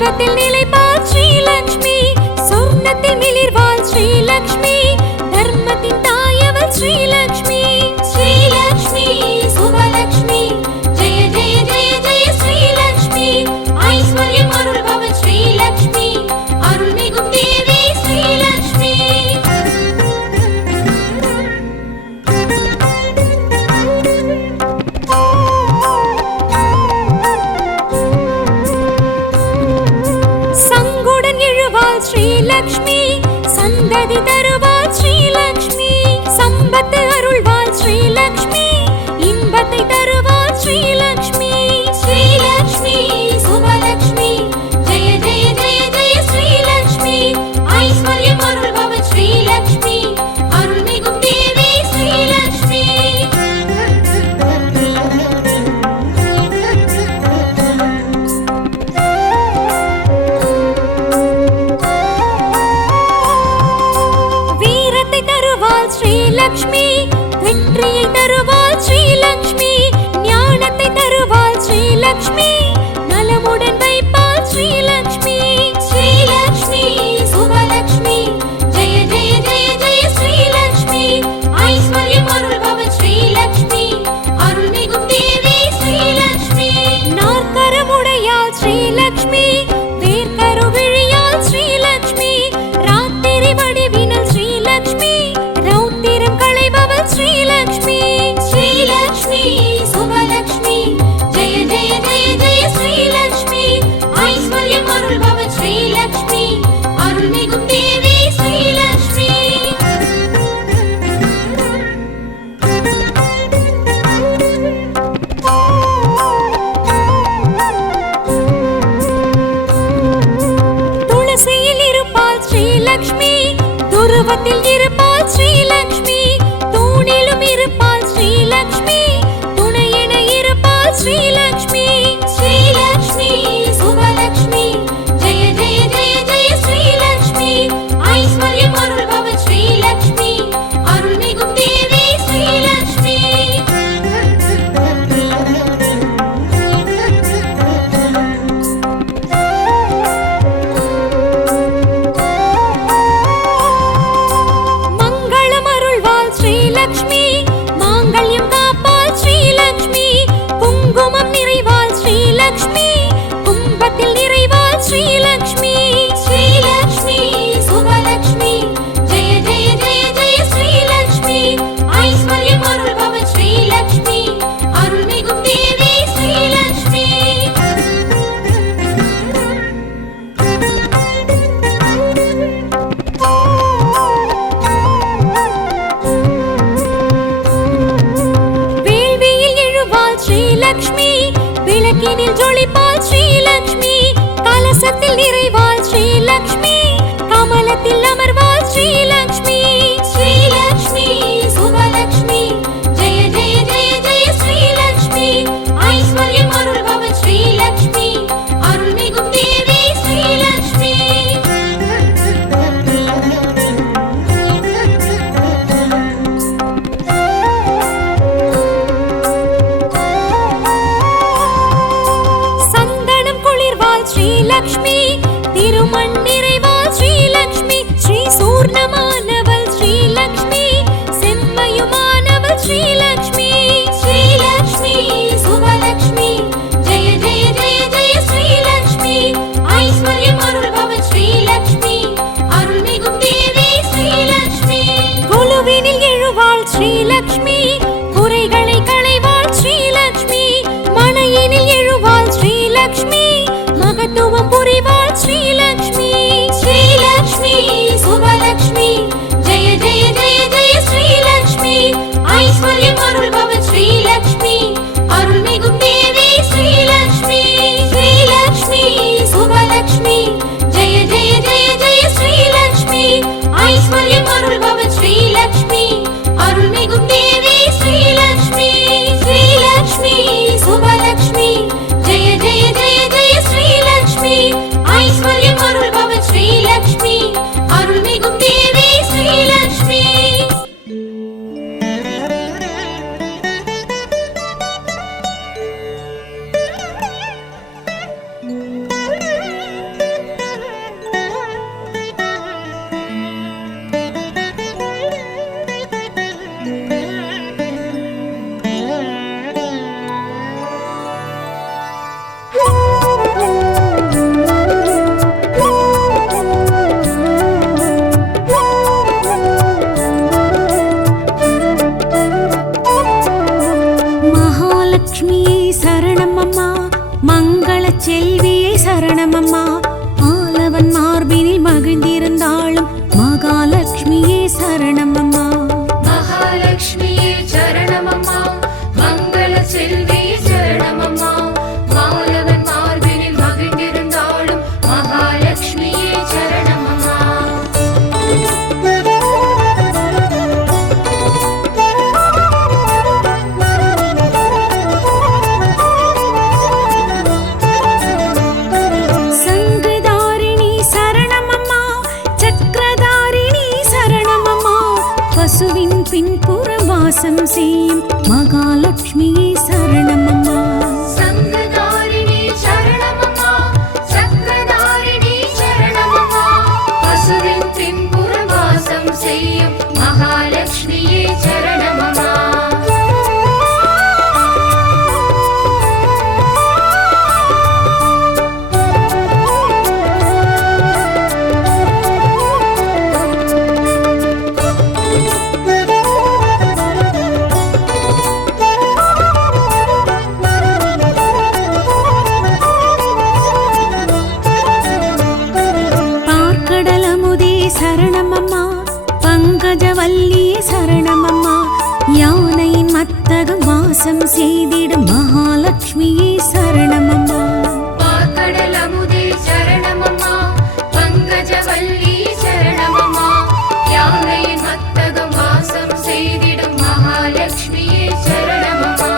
செல்வத்தில் நிலைப்பார் ஸ்ரீலக்ஷ்மி, சொர்ணத்தில் மிளிர்வாள் ஸ்ரீலக்ஷ்மி, தர்மத்தின் தாயவள் ஸ்ரீலக்ஷ்மி. ஸ்ரீலக்ஷ்மி சுபலக்ஷ்மி, ஜெய ஜெய ஜெய ஜெய ஸ்ரீலக்ஷ்மி, ஐஸ்வர்யம் அருள்பவள் ஸ்ரீலக்ஷ்மி, அருள்மிகும் தேவி ஸ்ரீலக்ஷ்மி. சங்குடன் எழுவாள் ஸ்ரீலக்ஷ்மி, சந்ததி தருவாள் ஸ்ரீலக்ஷ்மி, சம்பத்து அருள்வாள் ஸ்ரீலக்ஷ்மி, இன்பத்தை தருவாள் ஸ்ரீலக்ஷ்மி. ஸ்ரீலக்ஷ்மி சுபலக்ஷ்மி, ஜெய ஜெய ஜெய ஜெய ஸ்ரீலக்ஷ்மி, ஐஸ்வர்யம் அருள்பவள் ஸ்ரீலக்ஷ்மி, அருள்மிகும் தேவி ஸ்ரீலக்ஷ்மி. வீரத்தை தருவாள் ஸ்ரீலக்ஷ்மி, வெற்றியை தருவாள் ஸ்ரீலக்ஷ்மி, ஞானத்தை தருவாள் ஸ்ரீலக்ஷ்மி, நலமுடன் வைப்பாள் ஸ்ரீலக்ஷ்மி. ஸ்ரீலக்ஷ்மி சுபலக்ஷ்மி, ஜெய ஜெய ஜெய ஜெய ஸ்ரீலக்ஷ்மி, ஐஸ்வர்யம் அருள்பவள் ஸ்ரீலக்ஷ்மி, அருள்மிகும் தேவி ஸ்ரீலக்ஷ்மி. நாற்கரமுடையாள் ஸ்ரீலக்ஷ்மி, வேர்க்கருவிழியாள் ஸ்ரீலக்ஷ்மி, ராத்திரி வடிவினல் ஸ்ரீலக்ஷ்மி, ரௌத்திரம் களைபவள் ஸ்ரீலக்ஷ்மி. ஸ்ரீலக்ஷ்மி சுபலக்ஷ்மி, ஜெய ஜெய ஜெய ஜெய ஸ்ரீலக்ஷ்மி, ஐஸ்வர்யம் அருள்பவள் ஸ்ரீலக்ஷ்மி, அருள்மிகும் தேவி ஸ்ரீலக்ஷ்மி. துளசியில் இருப்பாள் ஸ்ரீலக்ஷ்மி, துருவத்தில் இருப்பாள் ஸ்ரீலக்ஷ்மி, தூணிலும் இருப்பாள் ஸ்ரீலக்ஷ்மி, துணையென இருப்பாள் ஸ்ரீலக்ஷ்மி. ஸ்ரீலக்ஷ்மி சுபலக்ஷ்மி, ஜெய ஜெய ஜெய ஜெய ஸ்ரீலக்ஷ்மி, ஐஸ்வர்யம் அருள்பவள் ஸ்ரீலக்ஷ்மி, அருள்மிகும் தேவி ஸ்ரீலக்ஷ்மி. மங்களம் அருள்வாள் ஸ்ரீலக்ஷ்மி, மாங்கல்யம் காப்பாள் ஸ்ரீலக்ஷ்மி, குங்குமம் நிறைவாள் ஸ்ரீலக்ஷ்மி, கும்பத்தில் நிறைவாள் ஸ்ரீலக்ஷ்மி. ஸ்ரீலக்ஷ்மி சுபலக்ஷ்மி, ஜெய ஜெய ஜெய ஜெய ஸ்ரீலக்ஷ்மி, ஐஸ்வர்யம் அருள்பவள் ஸ்ரீலக்ஷ்மி, அருள்மிகும் தேவி ஸ்ரீலக்ஷ்மி. வேள்வியில் எழுவாள் ஸ்ரீலக்ஷ்மி, விளக்கினில் ஜொலிப்பாள் ஸ்ரீலக்ஷ்மி, கலசத்தில் நிறைவாள் ஸ்ரீலக்ஷ்மி, கமலத்தில் அமர்வாள் ஸ்ரீலக்ஷ்மி. ஸ்ரீலக்ஷ்மி சுபலக்ஷ்மி, ஜெய ஜெய ஜெய ஜெய ஸ்ரீலக்ஷ்மி, ஐஸ்வர்யம் அருள்பவள் ஸ்ரீலக்ஷ்மி, அருள்மிகும் தேவி ஸ்ரீலக்ஷ்மி. சந்தனம் குளிர்வாள் ஸ்ரீலக்ஷ்மி, திருமண் நிறைவாள் ஸ்ரீலக்ஷ்மி, ஸ்ரீ சூர்ணமானவள் ஸ்ரீலக்ஷ்மி, செம்மையுமானவள் ஸ்ரீலக்ஷ்மி. ஸ்ரீலக்ஷ்மி சுபலக்ஷ்மி, ஜெய ஜெய ஜெய ஜெய ஸ்ரீலக்ஷ்மி, ஐஸ்வர்யம் அருள்பவள் ஸ்ரீலக்ஷ்மி, அருள்மிகும் தேவி ஸ்ரீலக்ஷ்மி. குழுவினில் எழுவாள் ஸ்ரீலக்ஷ்மி, குறைகளை களைவாள் ஸ்ரீலக்ஷ்மி, மலையினில் எழுவாள் ஸ்ரீலக்ஷ்மி, மகத்துவம் புரிவாள் ஸ்ரீலக்ஷ்மி. ஸ்ரீலக்ஷ்மி சுபலக்ஷ்மி, ஜெய ஜெய ஜெய ஜெய ஸ்ரீலக்ஷ்மி, ஐஸ்வர்யம் அருள்பவள் ஸ்ரீலக்ஷ்மி, அருள்மிகும் தேவி ஸ்ரீலக்ஷ்மி. ஸ்ரீலக்ஷ்மி சுபலக்ஷ்மி, ஜெய ஜெய ஜெய ஜெய ஸ்ரீலக்ஷ்மி, ஐஸ்வர்யம் அருள்பவள் ஸ்ரீலக்ஷ்மி, அருள்மிகும் தேவி ஸ்ரீலக்ஷ்மி. ஸ்ரீலக்ஷ்மி சுபலக்ஷ்மி, ஜெய ஜெய ஜெய ஜெய ஸ்ரீலக்ஷ்மி, ஐஸ்வர்யம் அருள் சரணமம்மா, மங்கள செல்வியே சரணமம்மா, ஆலவன் மார்பினில் மகிழ்ந்திருந்தாளும் மகாலட்சுமியே சரணமம்மா. மகாலட்சுமியே சரணமம்மா, மங்கள செல்வியே சரணமம்மா, மாலவன் மார்பினில் மகிழ்ந்திருந்தாளும் மகாலட்சுமியே சரணமம்மா. சங்குதாரிணி சரணமம்மா, சக்கரதாரிணி சரணமம்மா, பசுவின் பின்புறம் வாசம் செய்யும் மகாலட்சுமியே சரணமம்மா. சங்கதாரிணி சரணமம்மா, சக்கரதாரிணி சரணமம்மா, பசுவின் பின்புறம் வாசம் செய்யும் மகாலட்சுமியே சரணமம்மா. பார்க்கடலமுதே சரணமம்மா, பங்கஜவல்லியே சரணமம்மா, யானையின் மத்தகம் வாசம் செய்திடும் மகாலட்சுமியே சரணமம்மா. பார்க்கடல் அமுதே சரணமம்மா, பங்கஜவல்லி சரணமம்மா, யானையின் மத்தகம் வாசம் செய்திடும் மகாலட்சுமியே சரணமம்மா.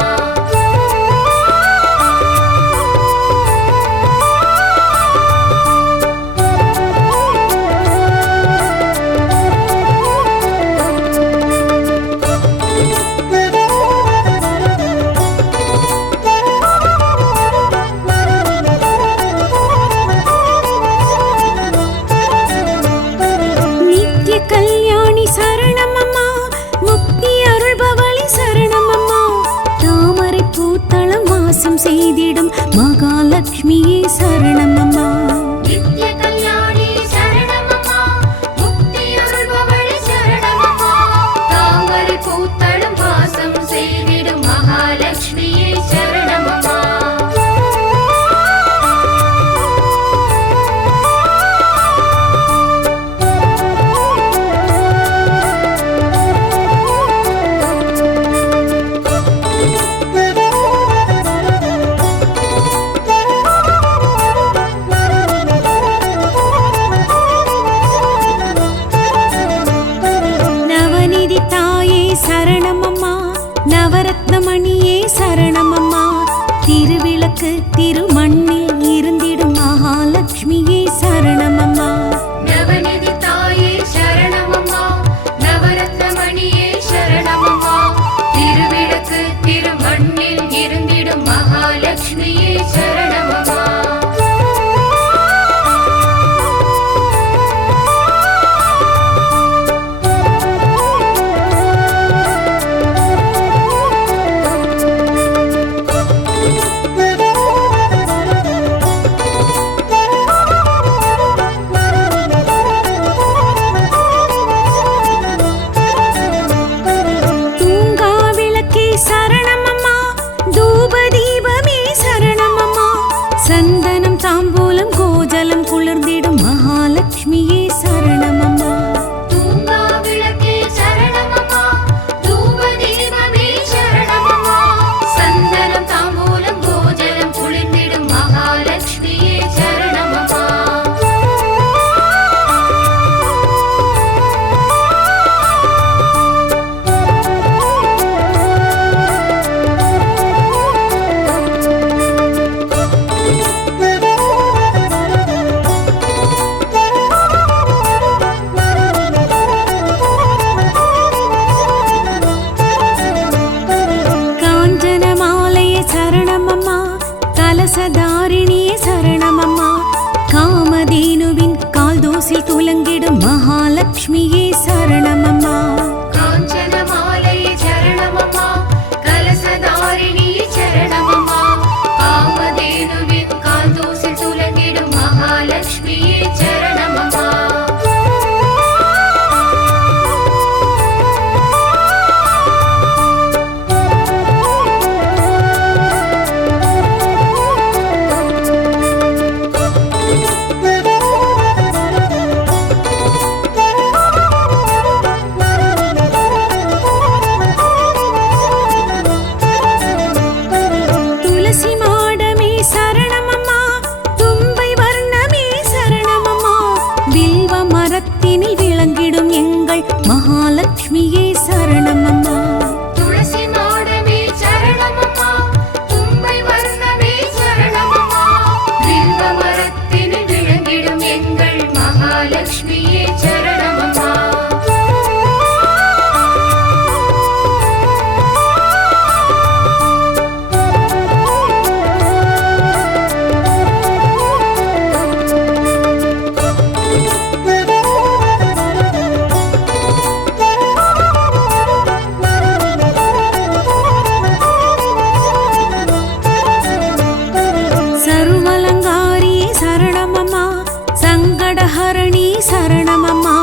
நித்ய கல்யாணி சரணமம்மா, முக்தி அருள்பவளி சரணமம்மா, தாமரை பூத்தளம் வாசம் செய்திடும் மகாலட்சுமியே சரணமம்மா. நித்ய கல்யாணி சரணமம்மா, முக்தி அருள்பவளி சரணமம்மா, தாமரை பூத்தளம் வாசம் செய்திடும் மகாலட்சுமியே சரணமம்மா. நவநிதி தாயே சரணமம்மா, நவரத்னமணியே சரணமம்மா, திருவிளக்கு திருமண்ணில் இருந்திடும் மகாலட்சுமியே சரணமம்மா. நவநிதி தாயே சரணமம்மா, நவரத்னமணியே சரணமம்மா, திருவிளக்கு திருமண்ணில் இருந்திடும் மகாலட்சுமியே சரணமம்மா. தூங்கா விளக்கே சரணமம்மா, தூபதீபமே சரணமம்மா, சந்தனம் தாம்பூலம் கோஜலம் குளிர்ந்திடும் மகாலட்சுமியே சரணமம்மா. தூங்கா விளக்கே சரணமம்மா, தூபதீபமே சரணமம்மா, சந்தனம் தாம்பூலம் கோஜலம் குளிர்ந்திடும் மகாலட்சுமியே சரணமம்மா. காஞ்சன மாலையே சரணமம்மா, கலசதாரிணியே சரணமம்மா, காமதேனுவின் கால் தூசில் துலங்கிடும் மகாலட்சுமியே சரணமம்மா. காஞ்சன மாலையே சரணமம்மா, கலசதாரிணியே சரணமம்மா, காமதேனுவின் கால் தூசில் துலங்கிடும் மகாலட்சுமியே சரணமம்மா. சரணமம்மா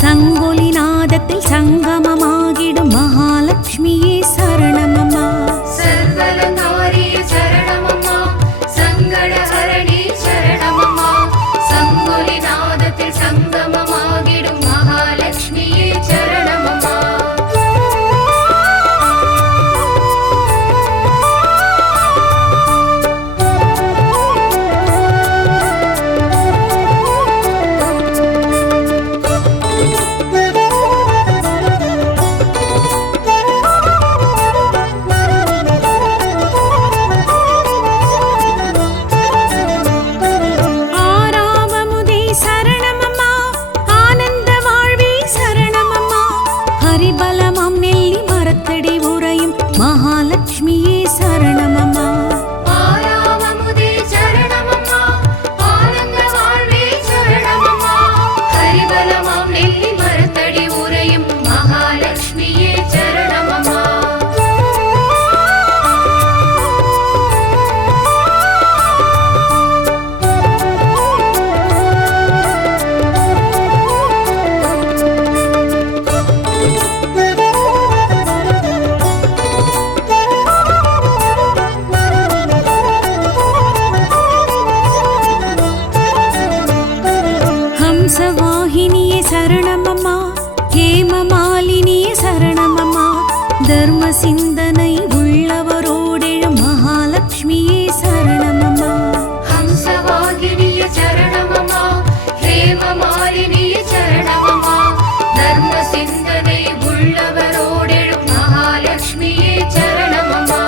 சங்கொலி நாதத்தில் சங்கமமாகிடும் மகாலட்சுமியே சரணமம்மா சர்வலங்காரியே சரணமம்மா சங்கடஹரணி சரணமம்மா சங்கொலி நாதத்தில் சங்கமமாகிடும் மகாலட்சுமியே சரணமம்மா ஆறாவமுதே சரணமம்மா ஆனந்த வாழ்வே சரணமம்மா ஹரிபலமாம் நெல்லி மரத்தடி உறையும் மகாலட்சுமியே சரணமம்மா ஆறாவமுதே சரணமம்மா ஆனந்த வாழ்வே சரணமம்மா ஹரிபலமாம் நெல்லி மரத்தடி உறையும் மகாலட்சுமியே சரணமம்மா ஹம்சவாகினியே சரணமம்மா ஹேமமாலினியே சரணமம்மா தர்ம சிந்தனை உள்ளவரோடெழும் மகாலட்சுமியே சரணமம்மா ஹம்சவாகினியே சரணமம்மா ஹேமமாலினியே சரணமம்மா தர்ம சிந்தனை உள்ளவரோடெழும் மகாலட்சுமியே சரணமம்மா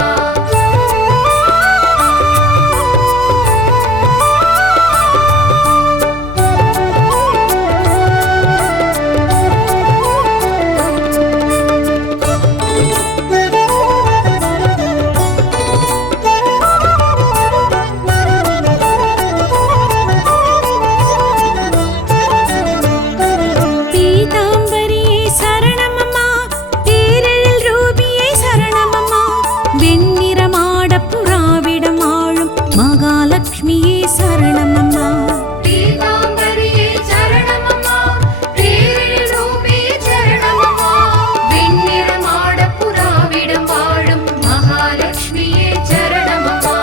பீதாம்பரியே சரணமம்மா பேரெழில் ரூபியே சரணமம்மா வெண்ணிறமாட புறாவிடம் ஆளும் மகாலட்சுமியே சரணமம்மா பீதாம்பரியே சரணமம்மா பேரில் ரூபியே சரணமம்மா வெண்ணிறமாட புறாவிடம் வாழும் மகாலட்சுமியே சரணமம்மா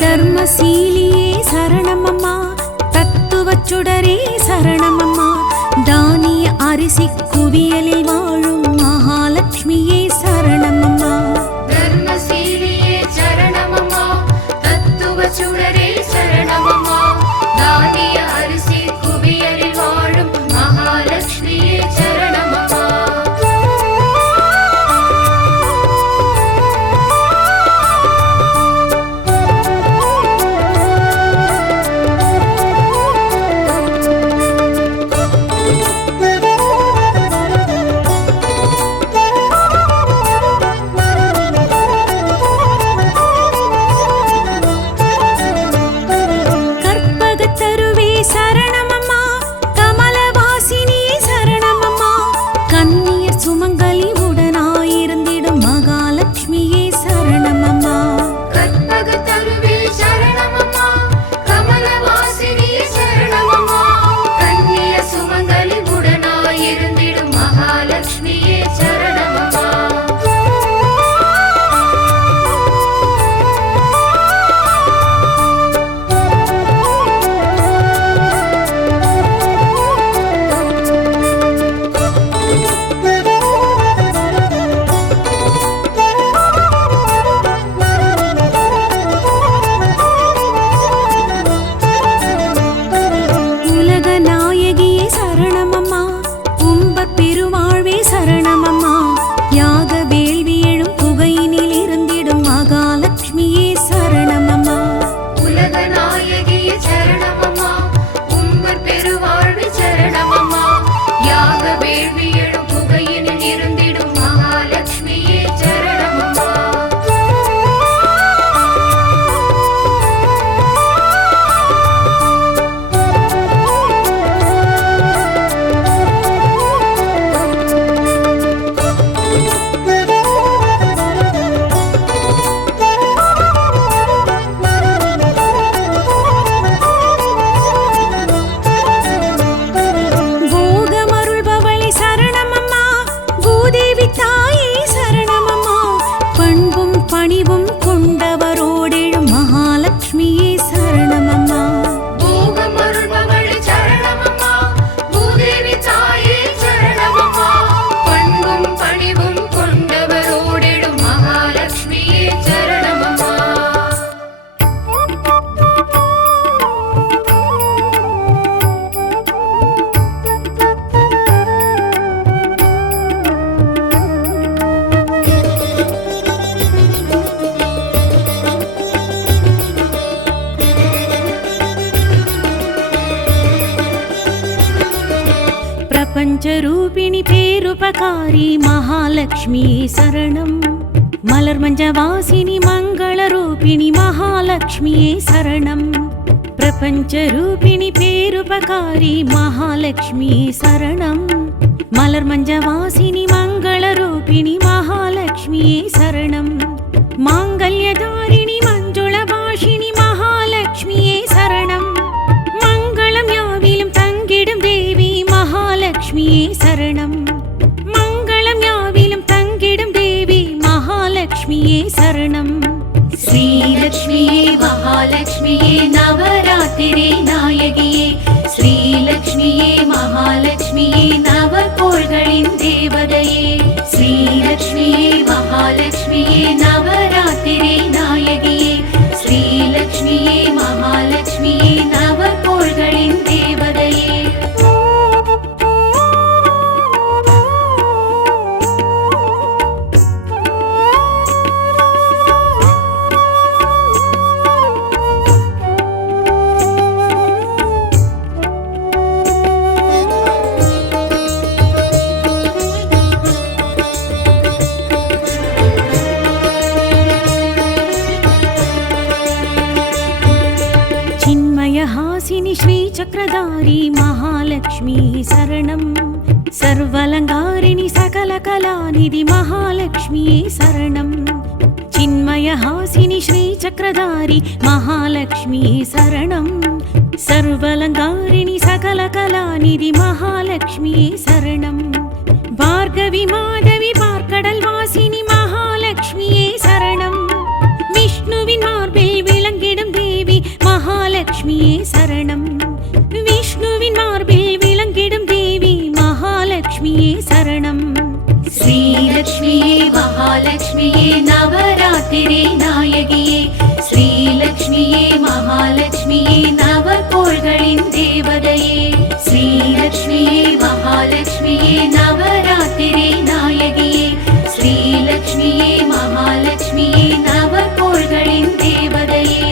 தர்மசீலியே சரணமம்மா தத்துவச் சுடரே சரணமம்மா தானிய அரிசி குவியலில் வாழும் மகாலட்சுமியே சரணமம்மா தர்மசீலியே சரணமம்மா தத்துவ சுடரே சரணமம்மா தானிய அரிசி குவியலில் வாழும் மகாலட்சுமியே சரணமம்மா கற்பகத்தருவே சரணமம்மா கமலவாசினியே சரணமம்மா பிரபஞ்சரூபிணி பேருபகாரி மகாலட்சுமியே சரணம். மலர்மஞ்சவாசினி மங்களரூபிணி மகாலட்சுமியே சரணம். பிரபஞ்சரூபிணி பேருபகாரி மகாலட்சுமியே சரணம். மலர்மஞ்சவாசினி மங்களரூபிணி மகாலட்சுமியே சரணம். மாங்கல்யதாரிணி மஞ்சுளபாஷினி மகாலட்சுமியே சரணம். மங்களம் யாவிலும் தங்கிடும் தேவி மகாலட்சுமியே சரணம். மங்களம் யாவிலும் தங்கிடும் தேவி மகாலட்சுமியே சரணம். ஸ்ரீலக்ஷ்மியே மகாலட்சுமியே நவராத்திரி நாயகியே. ஸ்ரீலக்ஷ்மியே மகாலட்சுமியே நவகோள்களின் தேவதையே. ஸ்ரீலக்ஷ்மியே மகாலட்சுமியே நவராத்திரி நாயகியே. ஸ்ரீலக்ஷ்மியே மகாலட்சுமியே நவகோள்களின் தேவதையே. चिन्मयहासिनि श्रीचक्रधारी महालक्ष्मी शरणं. सर्वालङ्कारिणि सकलकलानिधि महालक्ष्मी शरणं. चिन्मयहासिनि श्रीचक्रधारी महालक्ष्मी शरणं. सर्वालङ्कारिणि सकलकलानिधि महालक्ष्मी शरणं. भार्गवी माधवी பார்க்கடல்வாசினி மகாலட்சுமியே சரணம். விஷ்ணுவின் மார்பில் விளங்கிடும் தேவி மகாலட்சுமியே சரணம். விஷ்ணுவின் மார்பில் விளங்கிடும் தேவி மகாலட்சுமியே சரணம். ஸ்ரீலக்ஷ்மியே மகாலட்சுமியே நவராத்திரி நாயகியே. ஸ்ரீலக்ஷ்மியே மகாலட்சுமியே நவகோள்களின் தேவதையே. ஸ்ரீலக்ஷ்மியே மகாலட்சுமியே நவராத்திரி நாயகியே. ஸ்ரீலக்ஷ்மியே மகாலட்சுமியே நவகோள்களின் தேவதையே.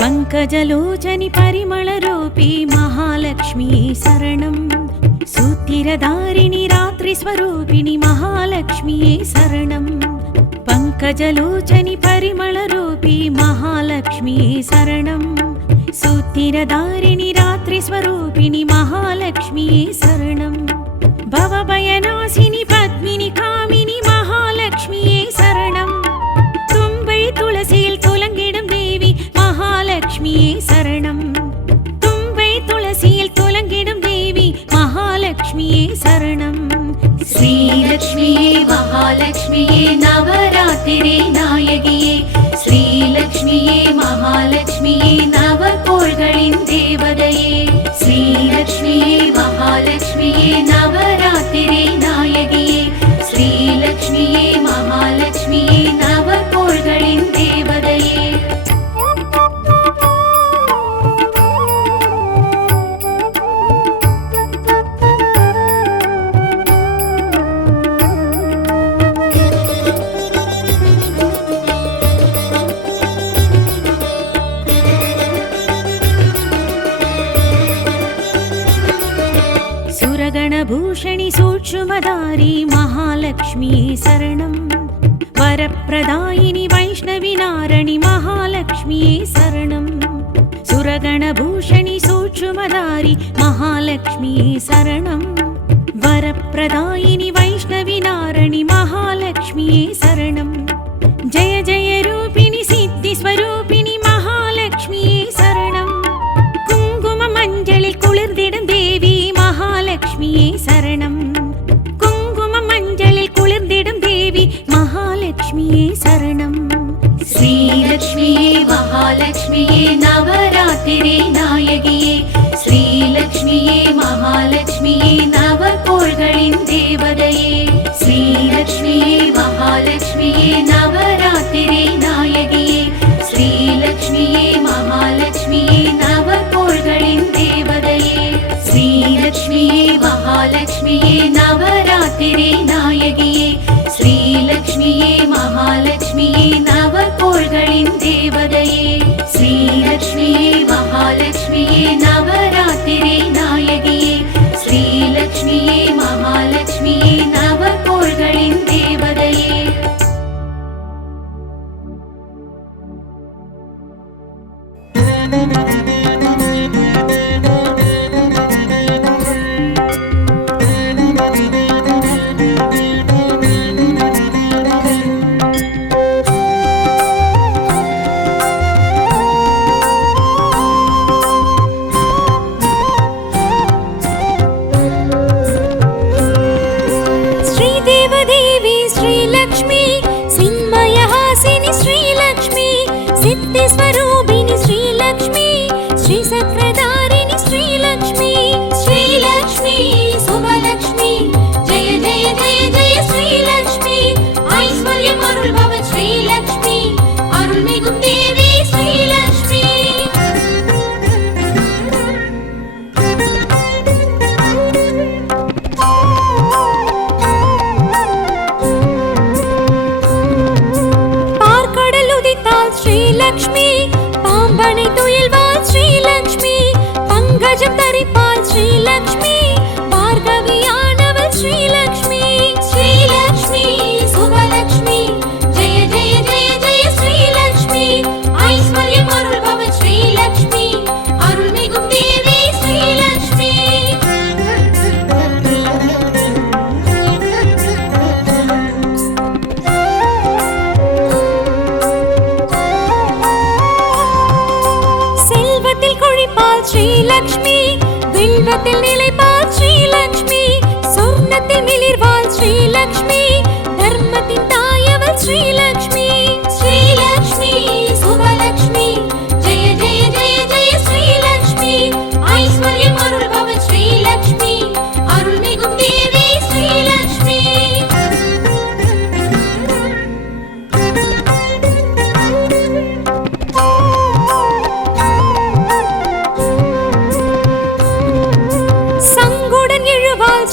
पंकजलोचनि परिमलरूपी महालक्ष्मी शरणं. सूतिरधारिणि रात्रिस्वरूपिणि महालक्ष्मी शरणं. पंकजलोचनि परिमलरूपी महालक्ष्मी शरणं. सूतिरधारिणि रात्रिस्वरूपिणि महालक्ष्मी शरणं. भवभयनाशिनि पद्मिनि कामिनि महालक्ष्मी शरणं. तुम्बै तुलसिயில் துலங்கிடும் தேவி மகாலட்சுமியே சரணம். தும்பை துளசியில் துலங்கிடும் தேவி மகாலட்சுமியே சரணம். ஸ்ரீலக்ஷ்மியே மகாலட்சுமியே நவராத்திரி நாயகியே. ஸ்ரீலக்ஷ்மியே மகாலட்சுமியே நவகோள்களின் தேவதையே. ஸ்ரீலக்ஷ்மியே மகாலட்சுமியே நவராத்திரி நாயகியே. ஸ்ரீலக்ஷ்மியே மகாலட்சுமியே நவகோள்களின் தேவதையே. सुरगणभूषणि सूक्ष्मधारी महालक्ष्मी शरणं. वरप्रदायिनि वैष्णवी नारणि महालक्ष्मी शरणं. सुरगणभूषणि सूक्ष्मधारी महालक्ष्मी शरणं. वरप्रदायिनि वैष्णवी नारणि महालक्ष्मी शरणं. जय जय रूपिणि सिद्धिस्वरूपिणि महालक्ष्मी शरणं. कुङ्कुम मञ्जलिल कुளிர்ந்திடும் தேவி மகாலட்சுமியே சரணம். குங்கும மஞ்சளில் குளிர்ந்திடும் தேவி மகாலட்சுமியே சரணம். ஸ்ரீலக்ஷ்மியே மகாலட்சுமியே நவராத்திரி நாயகியே. ஸ்ரீலக்ஷ்மியே மகாலட்சுமியே நவகோள்களின் தேவதையே ஸ்ரீலக்ஷ்மியே மகாலட்சுமியே நவராத்திரி நாயகியே ஸ்ரீலக்ஷ்மியே மகாலட்சுமியே நவகோள்களின் தேவதையே ஸ்ரீலக்ஷ்மியே மகாலட்சுமியே நவராத்திரி நாயகியே ஸ்ரீலக்ஷ்மியே மகாலட்சுமியே நவகோள்களின் தேவதையே ஸ்ரீலக்ஷ்மியே மகாலட்சுமியே நவராத்திரி நாயகியே ஸ்ரீலக்ஷ்மியே மகாலட்சுமியே நவகோள்களின் தேவதையே स्वरूपिणी श्रीलक्ष्मी श्रीचक्रधारिणी श्रीलक्ष्मी श्रीलक्ष्मी शुभलक्ष्मी जय जय जय जय श्रीलक्ष्मी ऐश्वर्यम् अरुள்பவ श्रीलक्ष्मी अरुள்மிகும் தேவி श्रीलक्ष्मी श्रीलक्ष्मी पाம்பனை துயில்வாள் श्रीलक्ष्मी பங்கஜம் தரிப்பாள் श्रीलक्ष्मी பார்கவியானவள் श्रीलक्ष्मी श्रीलक्ष्मी शुभलक्ष्मी जय जय जय जय श्रीलक्ष्मी ऐश्वर्यम् अरुள்பவ श्रीलक्ष्मी अरुள்மிகும் தேவி श्रीलक्ष्मी श्रीलक्ष्मी विल्वத்தில் நிலைப்பாள் श्रीलक्ष्मी சொர்ணத்தில் மிளிர்வாள் श्रीलक्ष्मी தர்மத்தின் தாயவள் श्रीलक्ष्मी श्रीलक्ष्मी शुभलक्ष्मी जय जय जय जय श्रीलक्ष्मी ऐश्वर्यम् अरुள்பவ श्रीलक्ष्मी अरुள்மிகும் தேவி श्रीलक्ष्मी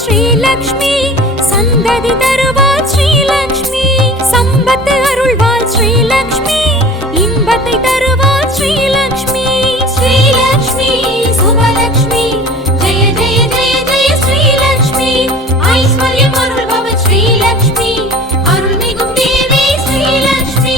श्रीलक्ष्मी सन्दதி தருவாள் श्रीलक्ष्मी சம்பத்து அருள்வாள் श्रीलक्ष्मी இன்பத்தை தருவாள் श्रीलक्ष्मी श्रीलक्ष्मी शुभलक्ष्मी जय जय जय जय श्रीलक्ष्मी ऐश्वर्यम् अरुள்பவ श्रीलक्ष्मी अरुள்மிகும் தேவி श्रीलक्ष्मी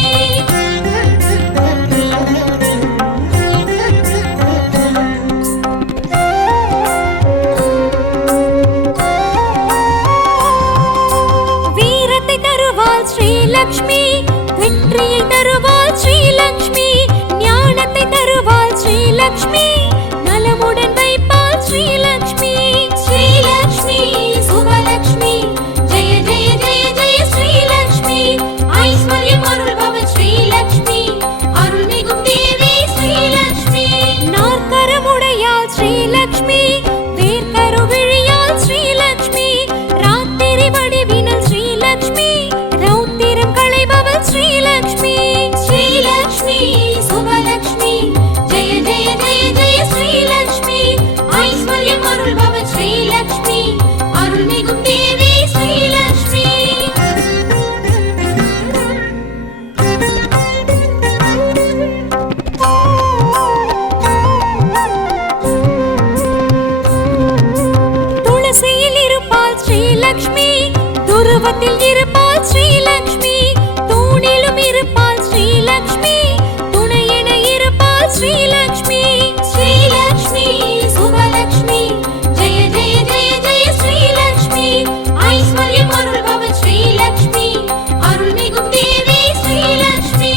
श्रीलक्ष्मी வெற்றியை தருவாள் श्रीलक्ष्मी ஞானத்தை தருவாள் श्रीलक्ष्मी நலமுடன் வைப்பாள் श्रीलक्ष्मी श्रीलक्ष्मी शुभलक्ष्मी जय जय जय जय श्रीलक्ष्मी ऐश्वर्यम् अरुள்பவ श्रीलक्ष्मी अरुள்மிகும் தேவி श्रीलक्ष्मी நாற்கரமுடையாள் श्रीलक्ष्मी வேர்க்கருவிழியாள் श्रीलक्ष्मी ராத்திரி வடிவினல் श्रीलक्ष्मी श्रीलक्ष्मी श्रीलक्ष्मी शुभलक्ष्मी जय जय जय जय श्रीलक्ष्मी ऐश्वर्यम् अरुள்பவ श्रीलक्ष्मी अरुள்மிகும் தேவி श्रीलक्ष्मी துளசியில் இருப்பாள் श्रीलक्ष्मी துருவத்தில் இருப்பாள் श्रीलक्ष्मी தூணிலும் இருப்பாள் श्रीलक्ष्मी துணையென இருப்பாள் श्रीलक्ष्मी श्रीलक्ष्मी शुभलक्ष्मी जय जय जय जय श्रीलक्ष्मी ऐश्वर्यम् अरुள்பவ श्रीलक्ष्मी अरुள்மிகும் தேவி श्रीलक्ष्मी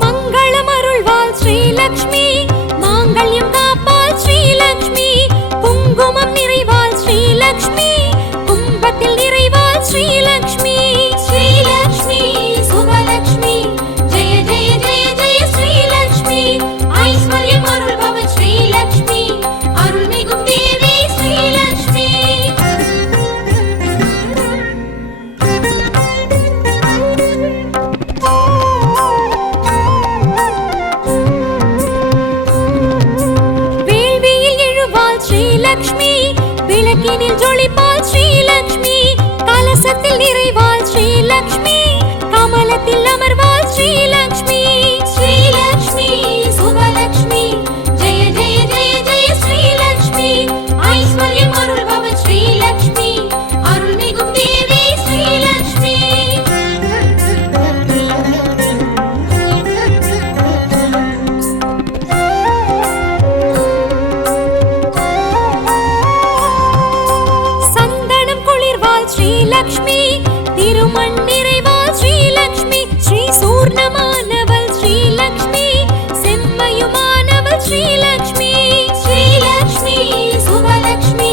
மங்களம் மண்ணிறைவாள் ஸ்ரீலக்ஷ்மி ஸ்ரீ சூர்ணமானவள் ஸ்ரீலக்ஷ்மி செம்மையுமானவள் ஸ்ரீலக்ஷ்மி ஸ்ரீலக்ஷ்மி சுபலக்ஷ்மி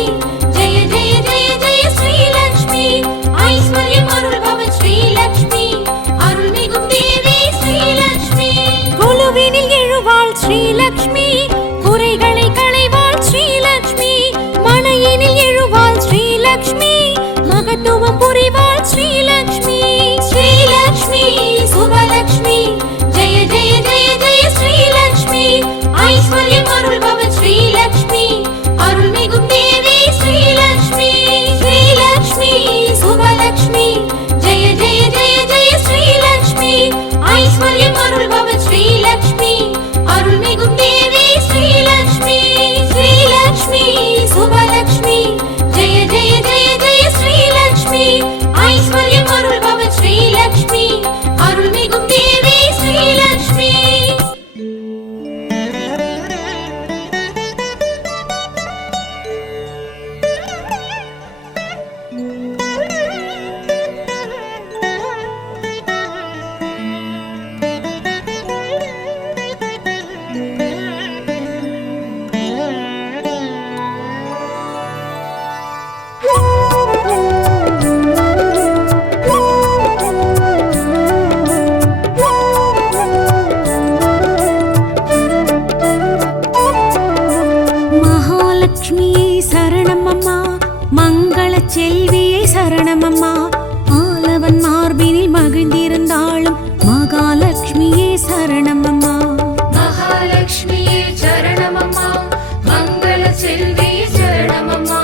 ஜெய ஜெய ஜெய ஜெய ஸ்ரீலக்ஷ்மி ஐஸ்வர்யம் அருள்பவள் ஸ்ரீலக்ஷ்மி அருள்மிகும் தேவி ஸ்ரீலக்ஷ்மி கொலுவினில் எழுவாள் ஸ்ரீலக்ஷ்மி குறைகளை களைவாள் ஸ்ரீலக்ஷ்மி மனையினில் எழுவாள் ஸ்ரீலக்ஷ்மி மகத்துவம் புரிவாள் ஸ்ரீலக்ஷ்மி ஸ்ரீலக்ஷ்மி சுபலக்ஷ்மி ஜெய ஜெய ஜெய ஜெய ஸ்ரீலக்ஷ்மி ஐஸ்வர்யம் அருள்பவள் ஸ்ரீலக்ஷ்மி அருள்மிகும் தேவி ஸ்ரீலக்ஷ்மி ஸ்ரீலக்ஷ்மி சுபலக்ஷ்மி ஜெய ஜெய ஜெய ஜெய ஸ்ரீலக்ஷ்மி ஐஸ்வர்யம் அருள்பவள் ஸ்ரீலக்ஷ்மி அருள்மிகும் தேவி ஸ்ரீலக்ஷ்மி ஸ்ரீலக்ஷ்மி சுபலக்ஷ்மி ஜெய ஜெய ஜெய ஜெய ஸ்ரீலக்ஷ்மி ஐஸ்வர்யம் அருள்பவள் ஸ்ரீலக்ஷ்மி அருள்மிகும் தேவி ஸ்ரீலக்ஷ்மி மகாலட்சுமியே சரணமம்மா மங்கள செல்வியே சரணமம்மா ஆலவன் மார்பினில் மகிழ்ந்திருந்தாலும் மகாலட்சுமியே சரணமம்மா மகாலட்சுமியே சரணமம்மா மங்கள செல்வியே சரணமம்மா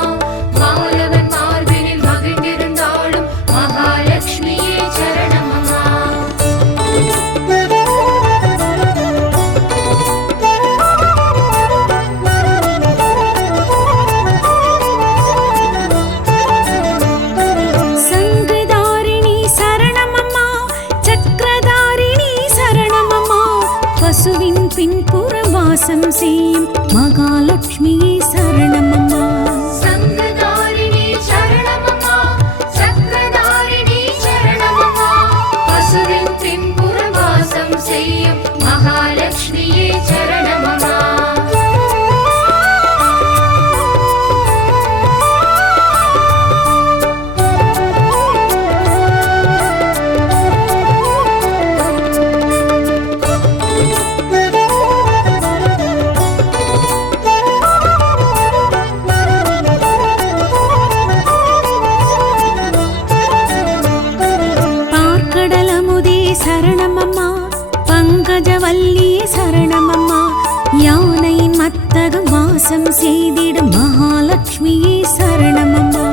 மாலவன் மார்பினில் மகிழ்ந்திருந்தாலும் மகாலட்சுமியே சரணமம்மா சங்கதாரிணி சரணமம்மா சக்கரதாரிணி சரணமம்மா பசுவின் பின்புறம் வாசம் செய்யும் மகாலட்சுமியே சரணமம்மா சங்கதாரிணி சரணமம்மா சக்கரதாரிணி சரணமம்மா பசுவின் பின்புற வாசம் செய்யும் மகாலட்சுமியே சரணமம்மா பார்க்கடலமுதே சரணமம்மா பங்கஜவல்லியே சரணமம்மா யானையின் மத்தகம் வாசம் செய்திடும் மகாலட்சுமியே சரணமம்மா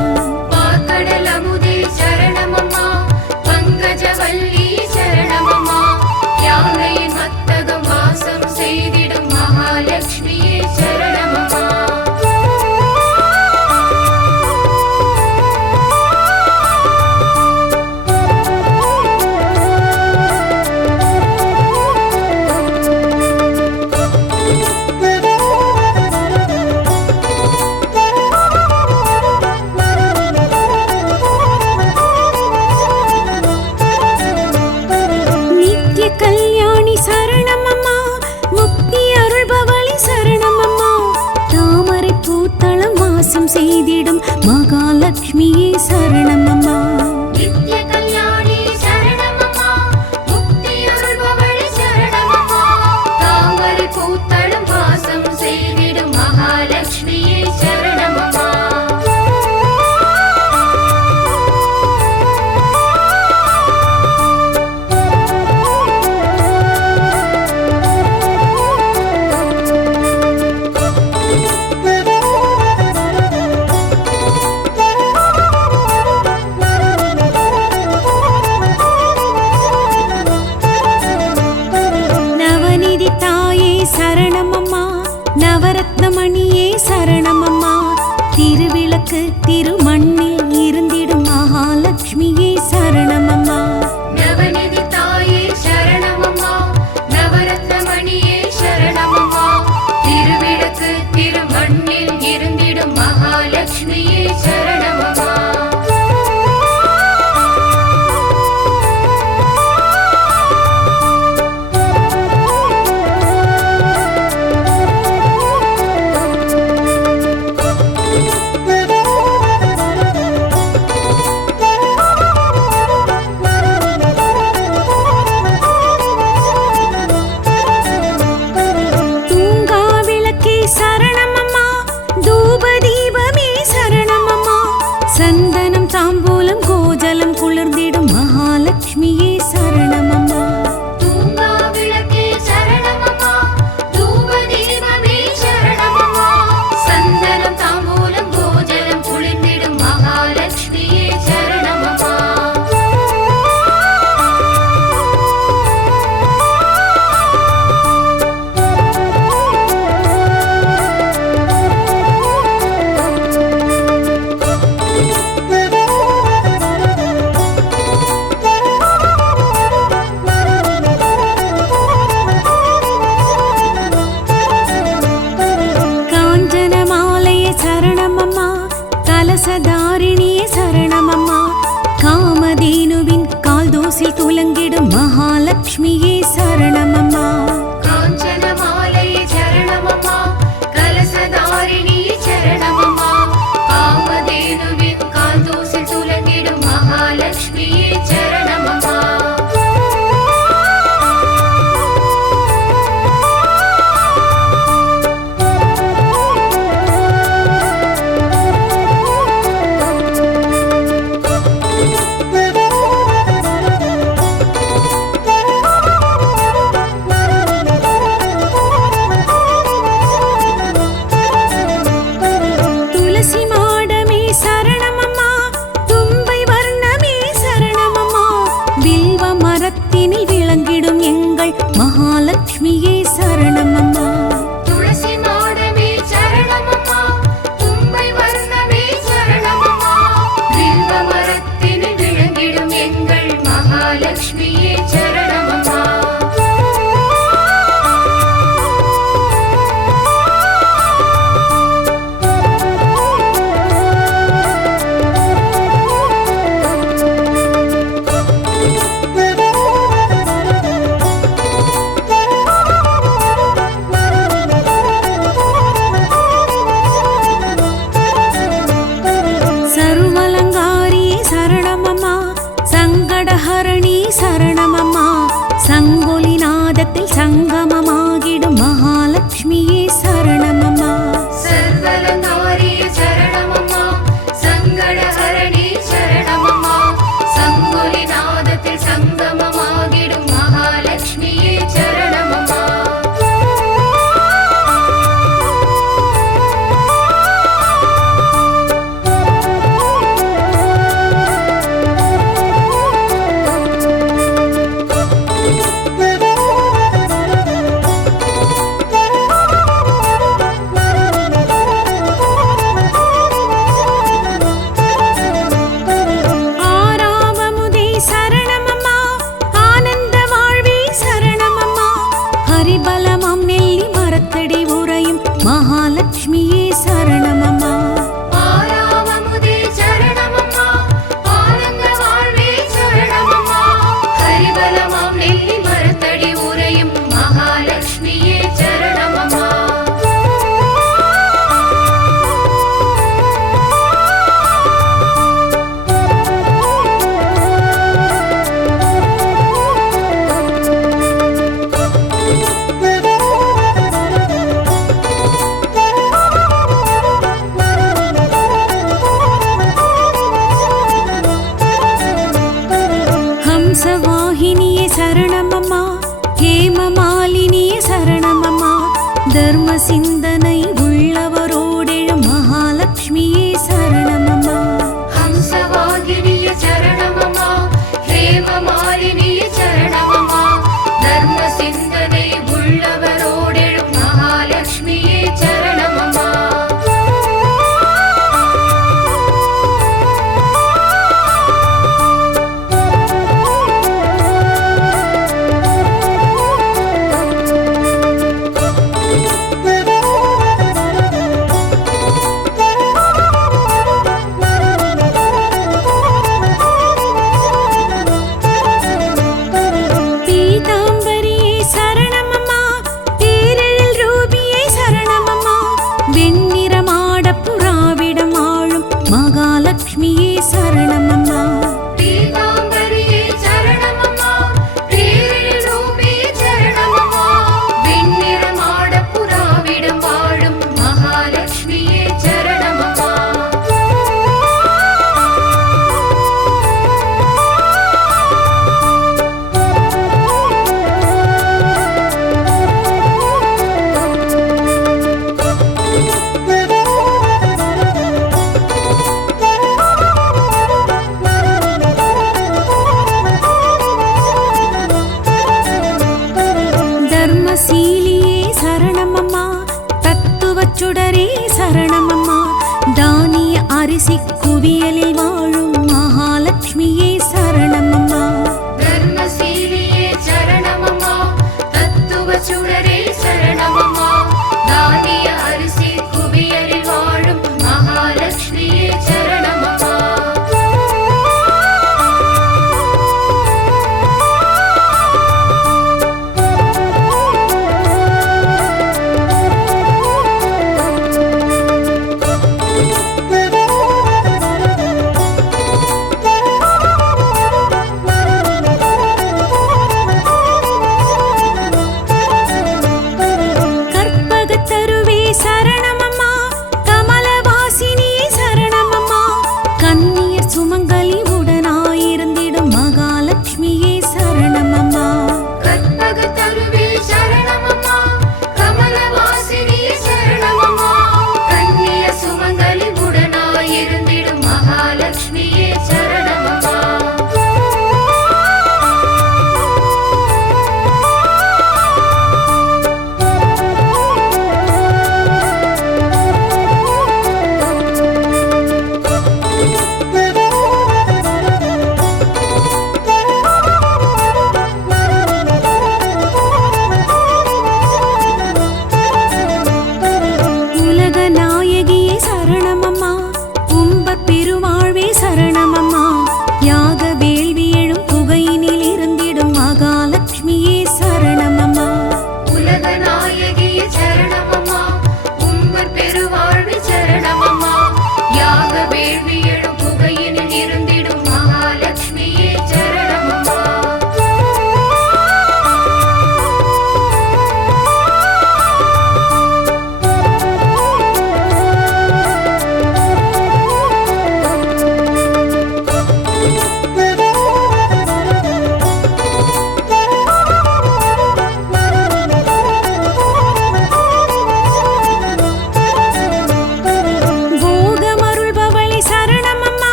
பார்க்கடல் அமுதே சரணமம்மா பங்கஜவல்லி சரணமம்மா யானையின் மத்தகம் வாசம் செய்திடும் மகாலட்சுமியே சரணமம்மா நித்ய கல்யாணி சரணமம்மா முக்தி அருள்பவளி சரணமம்மா தாமரை பூத்தளம் வாசம் செய்திடும் மகாலட்சுமியே சரணமம்மா நித்ய கல்யாணி சரணமம்மா முக்தி அருள்பவளி சரணமம்மா தாமரை பூத்தளம் வாசம் செய்திடும் மகாலட்சுமியே சரணமம்மா நவநிதி தாயே சரணமம்மா நவரத்னமணியே சரணமம்மா திருவிளக்கு திருமண்ணில் இருந்திடும் மகாலட்சுமியே சரணமம்மா நவநிதி தாயே சரணமம்மா நவரத்னமணியே சரணமம்மா திருவிளக்கு திருமண்ணில் இருந்திடும் மகாலட்சுமியே சரணமம்மா மகாலட்சுமியே சரணமம்மா. சர்வலங்காரியே சரணமம்மா, சங்கடஹரணி சரணமம்மா, சங்கொலி நாதத்தில் சங்கமமாகிடும் மகாலட்சுமியே சரணமம்மா. சர்வலங்காரியே சரணமம்மா, சங்கடஹரணி சரணமம்மா, சங்கொலி நாதத்தில் சங்கமமாகிடும் மகாலட்சுமியே சரணமம்மா. ஆறாவமுதே சரணமம்மா, ஆனந்த வாழ்வே சரணமம்மா, ஹரிபலமாம் நெல்லி மரத்தடி உறையும் மகாலட்சுமியே சரணமம்மா. ஆறாவமுதே சரணமம்மா, ஆனந்த வாழ்வே சரணமம்மா, ஹரிபலமாம் நெல்லி மரத்தடி உறையும் மகாலட்சுமியே சரணமம்மா. ஹம்சவாகினியே சரணமம்மா, ஹேமமாலினியே சரணமம்மா, தர்ம சிந்தனை உள்ளவரோடெழும் மகாலட்சுமியே சரணமம்மா. ஹம்சவாகினிய சரணமம்மா, ஹேமமாலினிய சரணமம்மா, தர்ம சிந்தனை உள்ளவரோடெழும் மகாலட்சுமியே சரணமம்மா. பீதாம்பரியே சரணமம்மா, பேரெழில் ரூபியே சரணமம்மா, வெண்ணிறமாடப் புறாவிடம் ஆளும் மகாலட்சுமியே சரணமம்மா. பீதாம்பரியே சரணமம்மா, பேரெழில் ரூபியே சரணமம்மா, வெண்ணிறமாடப் புறாவிடம் வாழும் மகாலட்சுமியே சரணமம்மா. தர்மசீலியே சரணமம்மா, தத்துவச் சுடரே சரணமம்மா, தானிய அரிசி குவியலில் வாழும் மகாலட்சுமியே சரணமம்மா. தர்மசீலியே சரணமம்மா, தத்துவ சுடரே சரணமம்மா, தானிய அரிசி குவியலில் வாழும் மகாலட்சுமியே சரணமம்மா.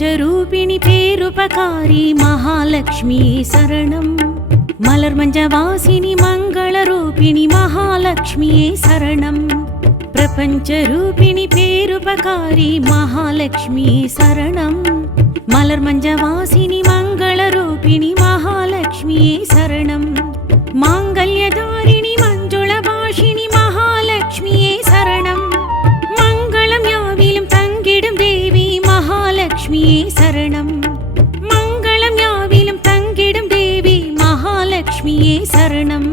பிரபஞ்சரூபிணி பேருபகாரி மகாலட்சுமியே சரணம். மலர் மஞ்சவாசினி மங்களரூபிணி மகாலட்சுமியே சரணம். பிரபஞ்சரூபிணி பேருபகாரி மகாலட்சுமியே சரணம். மலர் மஞ்சவாசினி மங்களரூபிணி மகாலட்சுமியே சரணம். மாங்கல்யதாரிணி மஞ்சுளபாஷினி மகாலட்சுமியே சரணம். மங்களம் யாவிலும் தங்கிடும் தேவி மகாலட்சுமியே சரணம். மங்களம் யாவிலும் தங்கிடும் தேவி மகாலட்சுமியே சரணம்.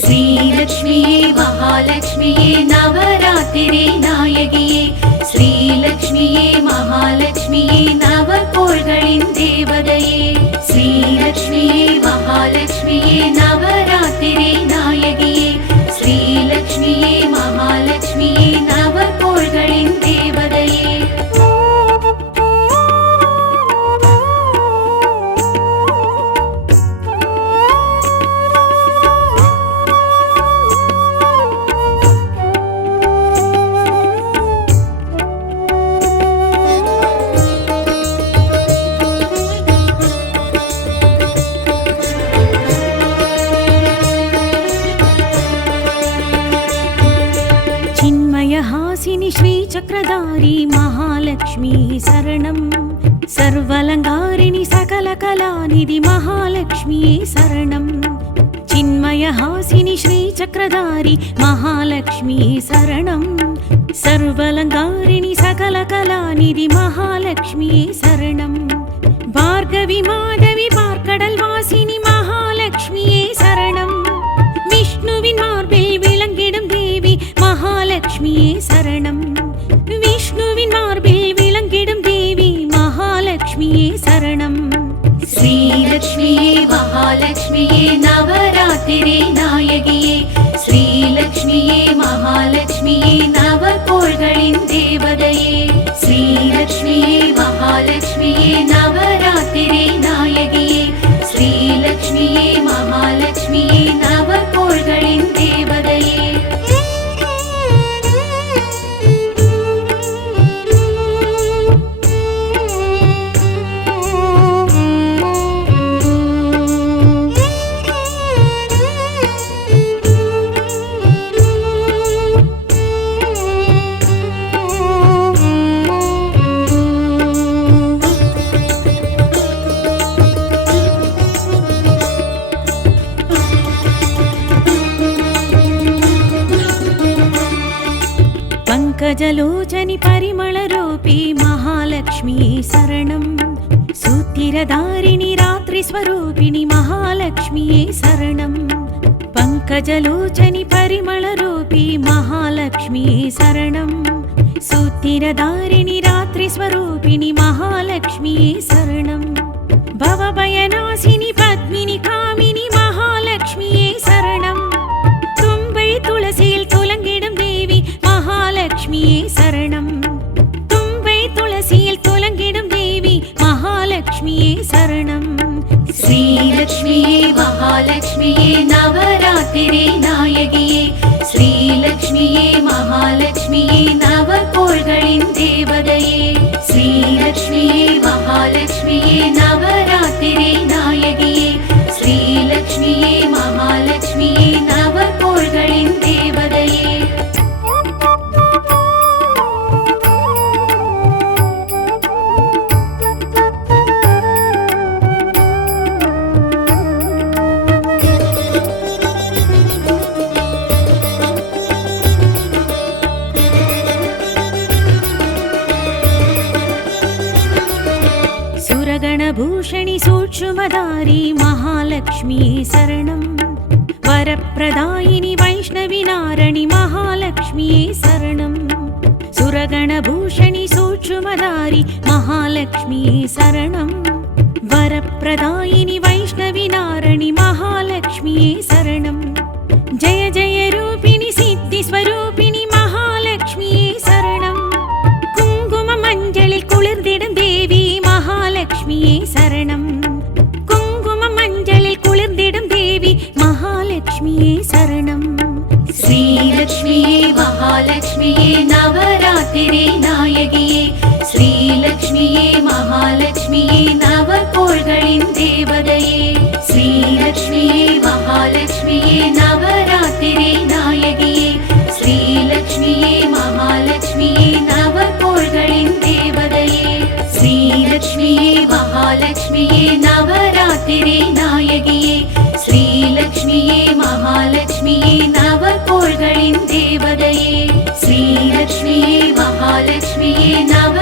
ஸ்ரீலக்ஷ்மியே மகாலட்சுமியே நவராத்திரி நாயகியே. ஸ்ரீலக்ஷ்மியே மகாலட்சுமியே நவகோள்களின் தேவதையே. ஸ்ரீலக்ஷ்மியே மகாலட்சுமியே நவராத்திரி நாயகியே. ஸ்ரீலக்ஷ்மியே மகாலட்சுமியே நவகோள்களின் தேவதையே. चिन्मयहासिनि श्रीचक्रधारी महालक्ष्मी शरणं. सर्वालङ्कारिणि सकलकलानिधि महालक्ष्मी शरणं. चिन्मयहासिनि श्रीचक्रधारी महालक्ष्मी शरणं. सर्वालङ्कारिणि सकलकलानिधि महालक्ष्मी शरणं. भार्गवी माधवी பார்க்கடல்வாசினி மகாலட்சுமியே சரணம். விஷ்ணுவின் மார்பில் விளங்கிடும் தேவி மகாலட்சுமியே சரணம். விஷ்ணுவின் மார்பில் விளங்கிடும் தேவி மகாலட்சுமியே சரணம். ஸ்ரீலக்ஷ்மியே மகாலட்சுமியே நவராத்திரி நாயகியே. ஸ்ரீலக்ஷ்மியே மகாலட்சுமியே நவகோள்களின் தேவதையே. ஸ்ரீலக்ஷ்மியே மகாலட்சுமியே நவராத்திரி நாயகியே. ஸ்ரீலக்ஷ்மியே மகாலட்சுமியே நவகோள்களின் தேவதையே. पंकजलोचनि परिमलरूपी महालक्ष्मी शरणं. सूतिरधारिणि रात्रिस्वरूपिणि महालक्ष्मी शरणं. पंकजलोचनि परिमलरूपी महालक्ष्मी शरणं. सूतिरधारिणि रात्रिस्वरूपिणि महालक्ष्मी शरणं. भवभयनाशिनि पद्मिनि कामिनि महालक्ष्मी शरणं. तुम्बै तुलसिயில் துலங்கிடும் தேவி மகாலட்சுமியே சரணம். தும்பை துளசியில் துலங்கிடும் தேவி மகாலட்சுமியே சரணம். ஸ்ரீலக்ஷ்மியே மகாலட்சுமியே நவராத்திரி நாயகியே. ஸ்ரீலக்ஷ்மியே மகாலட்சுமியே நவகோள்களின் தேவதையே. ஸ்ரீலக்ஷ்மியே மகாலட்சுமியே நவராத்திரி நாயகியே. ஸ்ரீலக்ஷ்மியே மகாலட்சுமியே நவகோள்களின் தேவதையே. सुरगणभूषणि सूक्ष्मधारी महालक्ष्मी शरणं. वरप्रदायिनि वैष्णवी नारणी महालक्ष्मी शरणं. सुरगणभूषणि सूक्ष्मधारी महालक्ष्मी शरणं. वरप्रदायिनि वैष्णवी नारणी महालक्ष्मी शरणं. जय जय रूपिणि सिद्धिस्वरूपिणि महालक्ष्मी शरणं. कुङ्कुममञ्जलिல் குளிர்ந்திடும் தேவி மகாலட்சுமியே சரணம். குங்குமம் மஞ்சளில் குளிர்ந்திடும் தேவி மகாலட்சுமியே சரணம். ஸ்ரீலக்ஷ்மியே மகாலட்சுமியே நவராத்திரி நாயகியே. ஸ்ரீலக்ஷ்மியே மகாலட்சுமியே மகாலட்சுமியே நவராத்திரி நாயகியே ஸ்ரீலக்ஷ்மியே மகாலட்சுமியே நவகோள்களின் தேவதையே ஸ்ரீலக்ஷ்மியே மகாலட்சுமியே நவ